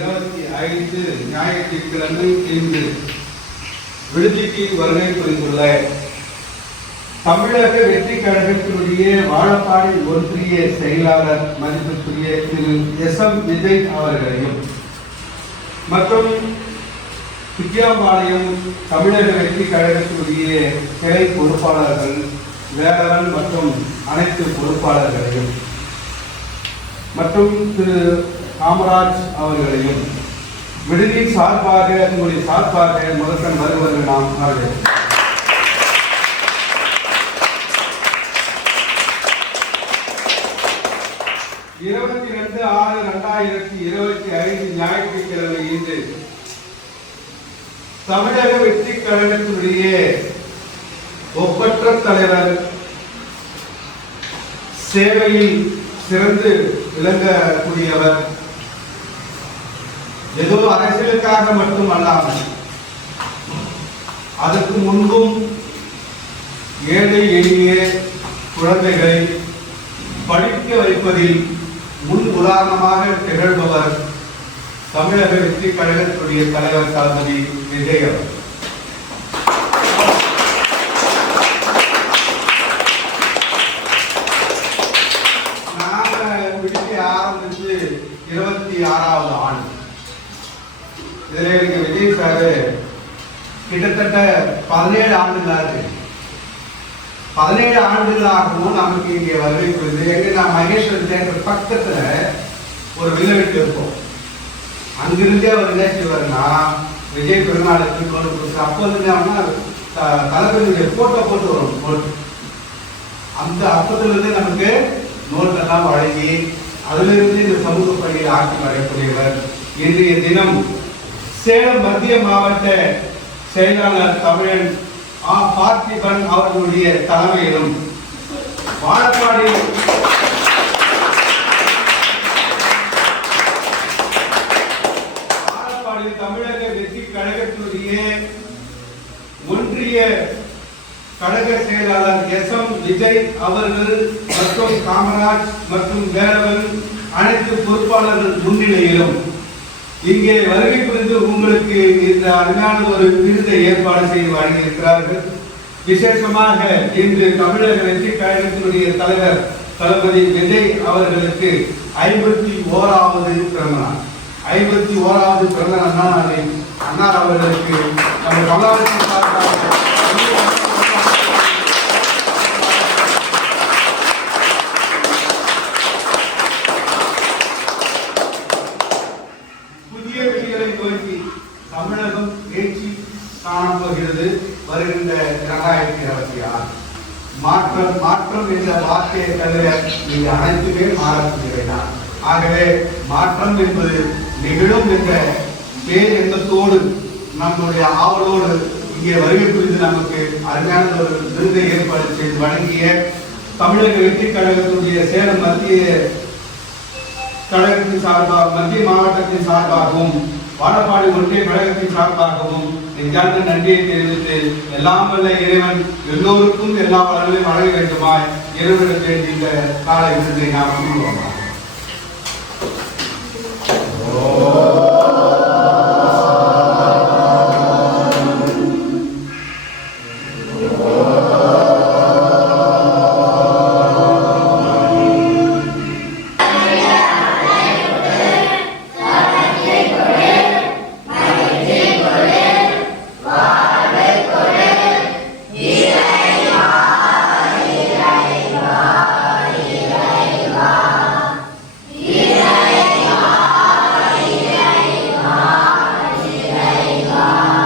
2025 ஞாயிற்றுக்கிழமை இன்று விடுதிக்கு வருகை புரிந்துள்ள தமிழக வெற்றி கழகத்தினுடைய வாழப்பாடி ஒன்றிய செயலாளர் மதிப்புக்குரிய திரு எஸ்.எம். விஜய் அவர்களையும் மற்றும் வித்யாபாளையம் தமிழக வெற்றி கழகத்தினுடைய கிளை பொறுப்பாளர்கள், வேளவன் மற்றும் அனைத்து பொறுப்பாளர்களையும் மற்றும் திரு காமராஜ் அவர்களையும் விடுதியின் சார்பாக உங்களுடைய சார்பாக முதற்கண் வருவதை நாம் வரவேற்கிறோம். இருபத்தி 22/6/2025 ஞாயிற்றுக்கிழமை இன்று தமிழக வெற்றி கழகத்தினுடைய ஒப்பற்ற தலைவர், சேவையில் சிறந்து விளங்கக்கூடியவர், ஏதோ அரசியலுக்காக மட்டும் அல்லாமல் அதற்கு முன்பும் ஏழை எளிய குழந்தைகளை படிக்க வைப்பதில் முன் உதாரணமாக திகழ்பவர் தமிழக வெற்றி கழகத்துடைய தலைவர் தளபதி விஜய் அவர். விடுதி ஆரம்பித்து 26வது ஆண்டு. இதுல எனக்கு விஜய் சார் கிட்டத்தட்ட 17 ஆண்டுகளாக 17 ஆண்டுகளாகவும் நமக்கு இங்கே வருகை புரியுது. எங்கன்னா மகேஸ்வரன் தேட்டர் பக்கத்துல ஒரு வில்லவிட்டு இருப்போம். அங்கிருந்தே அவர் என்ன செய்வாருன்னா, விஜய் பிறநாளுக்கு கொண்டு கொடுத்து அப்போ இருந்து தளபதியுடைய போட்டோ போட்டு வரும். நோட்டு அந்த அப்பத்துல இருந்து நமக்கு நோட்டெல்லாம் வழங்கி அதிலிருந்து இந்த சமூக பணியில் ஆட்சி வரக்கூடியவர். இன்றைய தினம் சேலம் மத்திய மாவட்ட செயலாளர் தமிழன் பார்த்திபன் அவர்களுடைய தலைமையிலும் வாழப்பாடி தமிழக வெற்றி கழகத்தினுடைய ஒன்றிய கழக செயலாளர் எஸ்.எம். விஜய் அவர்கள் மற்றும் காமராஜ் மற்றும் வேலவன் அனைத்து பொறுப்பாளர்கள் முன்னிலையிலும் இங்கே வருகை புரிந்து உங்களுக்கு இந்த அருமையான ஒரு விருதை ஏற்பாடு செய்து வழங்கியிருக்கிறார்கள். விசேஷமாக இன்று தமிழக வெற்றி கழகத்தினுடைய தலைவர் தளபதி விஜய் அவர்களுக்கு 51வது பிறந்தநாள். 51வது பிறந்தநாள் நாளை அன்னார் அவர்களுக்கு நம்ம கமலாலட்சுமி சார்பாக தமிழகம் ஏற்றி காணப்போகிறது. வருகின்ற 2026 மாற்றம் என்ற வார்த்தையை தவிர நீங்க அனைத்துமே மாறக்கூடியவைதான். ஆகவே மாற்றம் என்பது நிகழும் என்ற பேர் எண்ணத்தோடு நம்முடைய ஆவலோடு இங்கே வருகை புரிந்து நமக்கு அருமையான ஒரு விருதை ஏற்பாடு செய்து வழங்கிய தமிழக வெற்றி கழகத்துடைய சேலம் மத்திய கழகத்தின் சார்பாக, மத்திய மாவட்டத்தின் சார்பாகவும் வாழப்பாடி ஒன்றிய கழகத்தின் சார்பாகவும் நெஞ்சார்ந்த நன்றியை தெரிவித்து எல்லாம் வல்ல இறைவன் எல்லோருக்கும் எல்லா வளங்களையும் வழங்க வேண்டுமாய் இறைவனிடத்தில் இந்த கால விருதை நாம் கூறுவோம்.